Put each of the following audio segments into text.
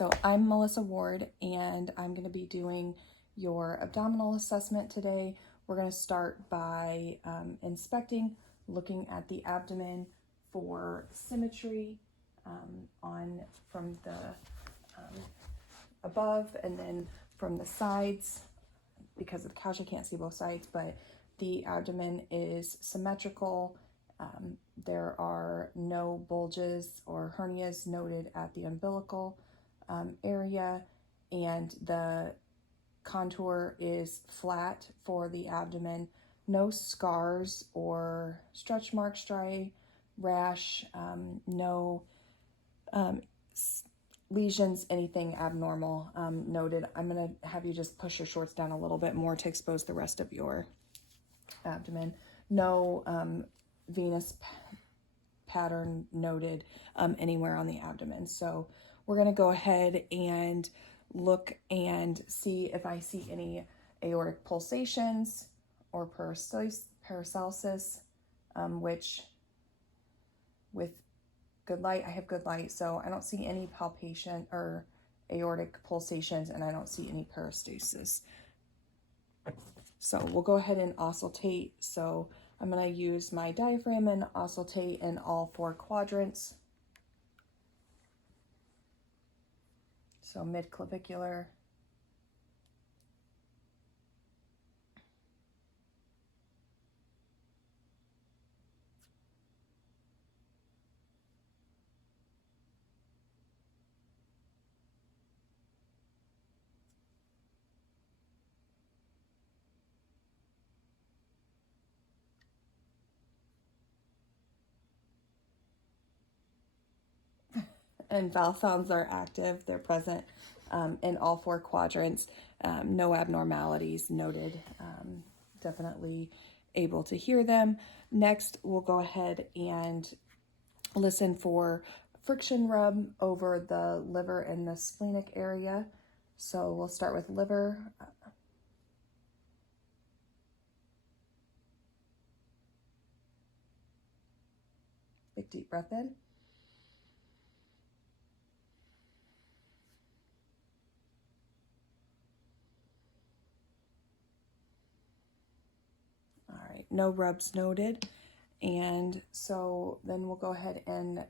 So I'm Melissa Ward, and I'm going to be doing your abdominal assessment today. We're going to start by inspecting, looking at the abdomen for symmetry from the above and then from the sides. Because of the couch, I can't see both sides, but the abdomen is symmetrical. There are no bulges or hernias noted at the umbilical area, and the contour is flat for the abdomen. No scars or stretch marks, dry rash, no lesions, anything abnormal noted. I'm going to have you just push your shorts down a little bit more to expose the rest of your abdomen. No venous pattern noted anywhere on the abdomen. So we're going to go ahead and look and see if I see any aortic pulsations or paracelsus, which with good light, I have good light, so I don't see any palpation or aortic pulsations, and I don't see any peristalsis. So we'll go ahead and auscultate. So I'm going to use my diaphragm and auscultate in all 4 quadrants. So mid-clavicular, and vowel sounds are active. They're present in all 4 quadrants. No abnormalities noted. Definitely able to hear them. Next, we'll go ahead and listen for friction rub over the liver and the splenic area. So we'll start with liver. Big deep breath in. All right, no rubs noted. And so then we'll go ahead and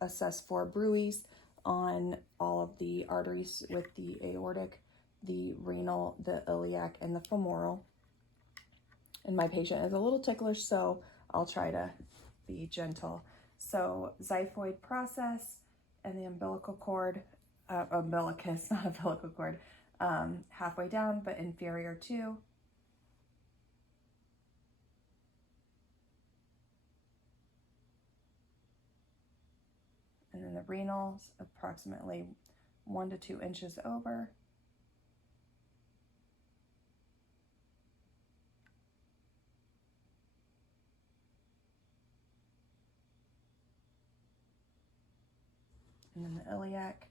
assess for bruits on all of the arteries with the aortic, the renal, the iliac, and the femoral. And my patient is a little ticklish, so I'll try to be gentle. So xiphoid process and the umbilical cord, umbilicus, not umbilical cord, halfway down, but inferior to. And then the renals, approximately 1 to 2 inches over. And then the iliac.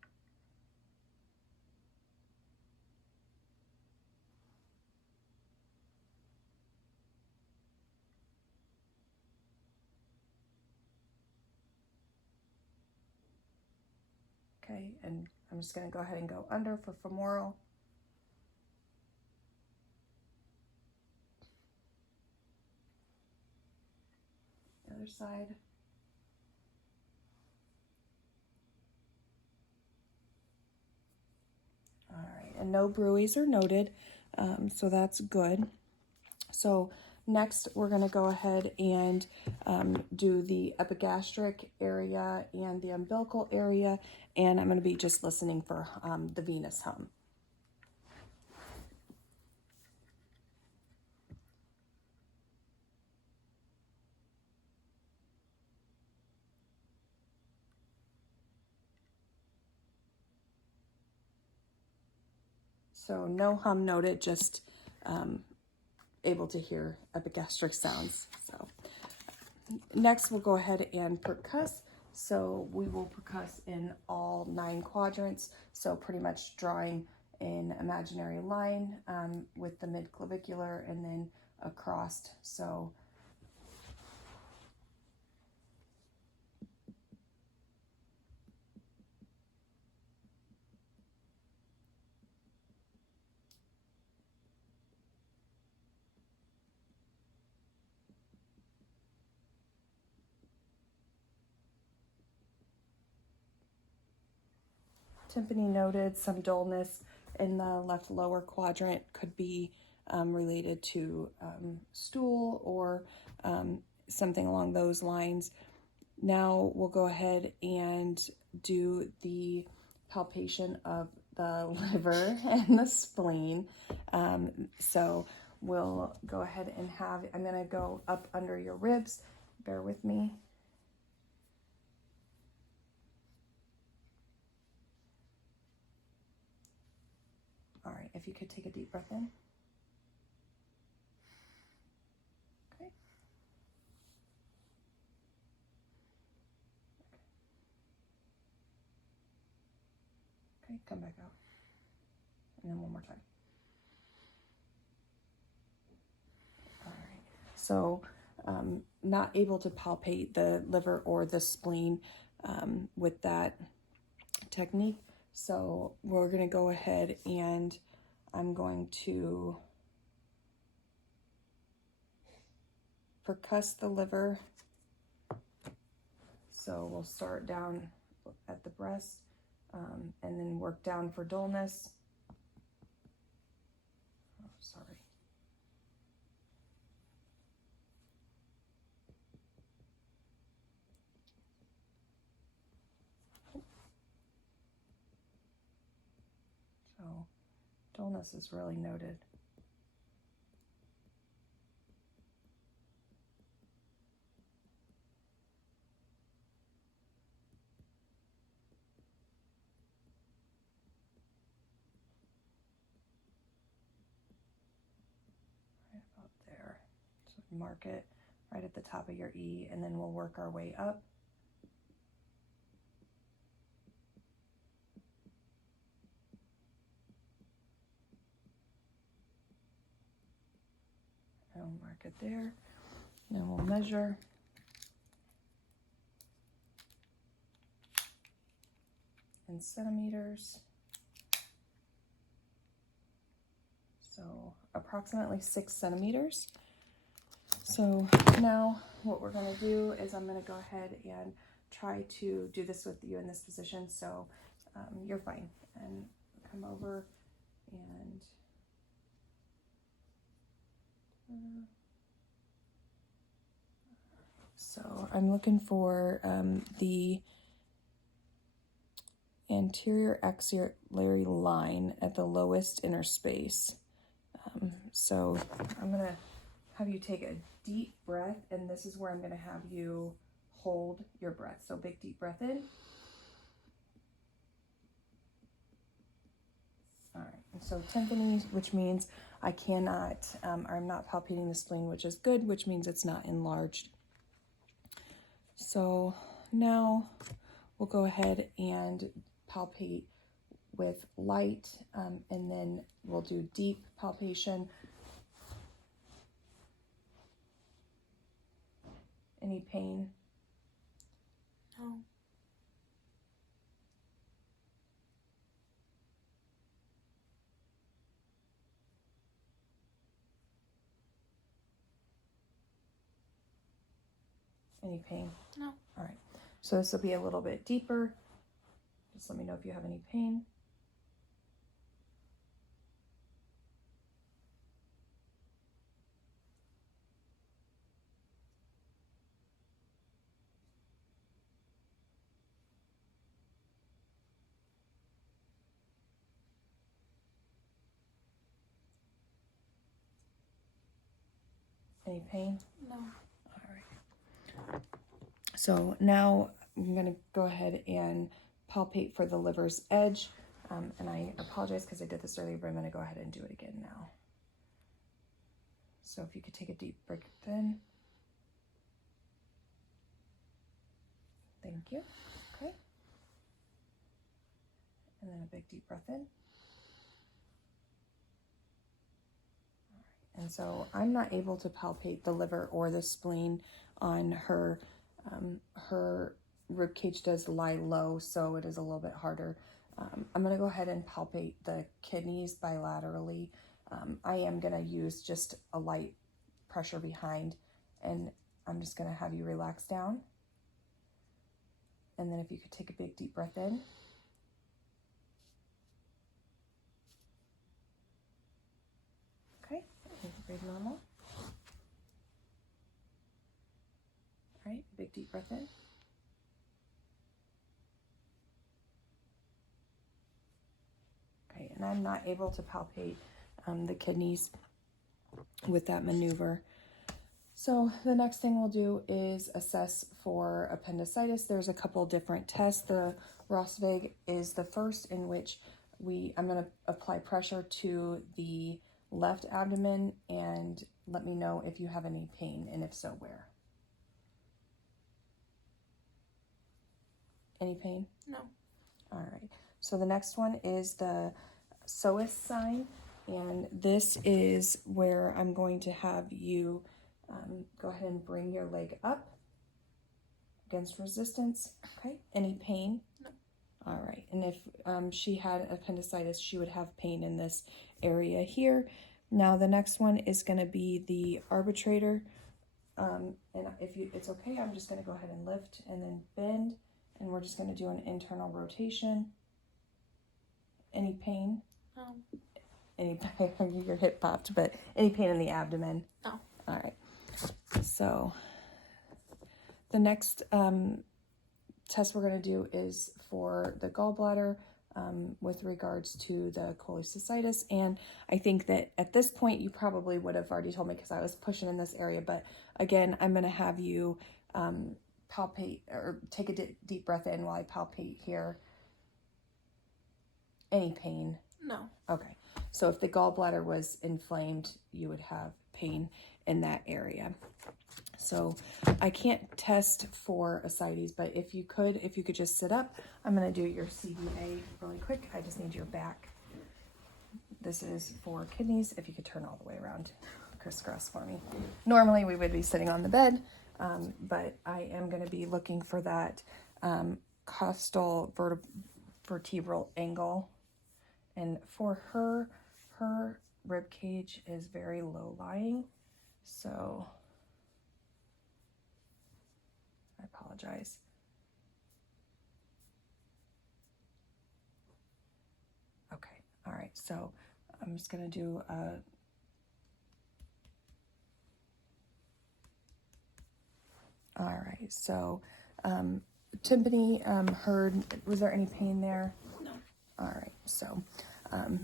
Okay, and I'm just going to go ahead and go under for femoral. The other side. All right, and no bruits are noted, so that's good. So next, we're going to go ahead and do the epigastric area and the umbilical area, and I'm going to be just listening for the venous hum. So no hum noted, just able to hear epigastric sounds. So next, we'll go ahead and percuss. So we will percuss in all 9 quadrants. So pretty much drawing an imaginary line with the mid-clavicular and then across. So tympany noted, some dullness in the left lower quadrant could be related to stool or something along those lines. Now we'll go ahead and do the palpation of the liver and the spleen. So we'll go ahead and I'm going to go up under your ribs. Bear with me. All right, if you could take a deep breath in. Okay. Okay, come back out. And then one more time. All right, so not able to palpate the liver or the spleen with that technique. So we're going to go ahead and I'm going to percuss the liver. So we'll start down at the breast and then work down for dullness. Oh, sorry. So dullness is really noted. Right about there. So mark it right at the top of your E, and then we'll work our way up. And we'll mark it there. And then we'll measure. In centimeters. So approximately 6 centimeters. So now what we're going to do is I'm going to go ahead and try to do this with you in this position. So you're fine. And come over and so I'm looking for the anterior axillary line at the lowest inner space. So I'm going to have you take a deep breath, and this is where I'm going to have you hold your breath. So big deep breath in. All right, and so tympany, which means I cannot, I'm not palpating the spleen, which is good, which means it's not enlarged. So now we'll go ahead and palpate with light, and then we'll do deep palpation. Any pain? No. Any pain? No. All right, so this will be a little bit deeper. Just let me know if you have any pain. Any pain? No. All right. So now I'm going to go ahead and palpate for the liver's edge. And I apologize because I did this earlier, but I'm going to go ahead and do it again now. So if you could take a deep breath in. Thank you. Okay. And then a big deep breath in. And so I'm not able to palpate the liver or the spleen on her. Her rib cage does lie low, so it is a little bit harder. I'm going to go ahead and palpate the kidneys bilaterally. I am going to use just a light pressure behind, and I'm just going to have you relax down. And then if you could take a big deep breath in. Breathe normal. All right, big deep breath in. Okay, and I'm not able to palpate the kidneys with that maneuver. So the next thing we'll do is assess for appendicitis. There's a couple different tests. The Rosvig is the first, in which I'm going to apply pressure to the left abdomen and let me know if you have any pain, and if so, where. Any pain? No. All right. So the next one is the psoas sign, and this is where I'm going to have you go ahead and bring your leg up against resistance. Okay. Any pain? No. All right. And if she had appendicitis, she would have pain in this area here. Now the next one is going to be the arbitrator. And if it's okay, I'm just going to go ahead and lift and then bend, and we're just going to do an internal rotation. Any pain? No. Any pain? Your hip popped, but any pain in the abdomen? No. All right. So the next test we're going to do is for the gallbladder with regards to the cholecystitis. And I think that at this point you probably would have already told me because I was pushing in this area. But again, I'm going to have you palpate or take a deep breath in while I palpate here. Any pain? No. Okay. So if the gallbladder was inflamed, you would have pain in that area. So I can't test for ascites, but if you could just sit up, I'm going to do your CBA really quick. I just need your back. This is for kidneys. If you could turn all the way around, crisscross for me. Normally we would be sitting on the bed, but I am going to be looking for that costal vertebral angle. And for her rib cage is very low lying, so I apologize. Okay, all right, so I'm just gonna do all right, so tympani, heard, was there any pain there? No. All right, so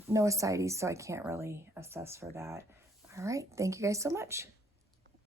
no ascites, so I can't really assess for that. All right, thank you guys so much.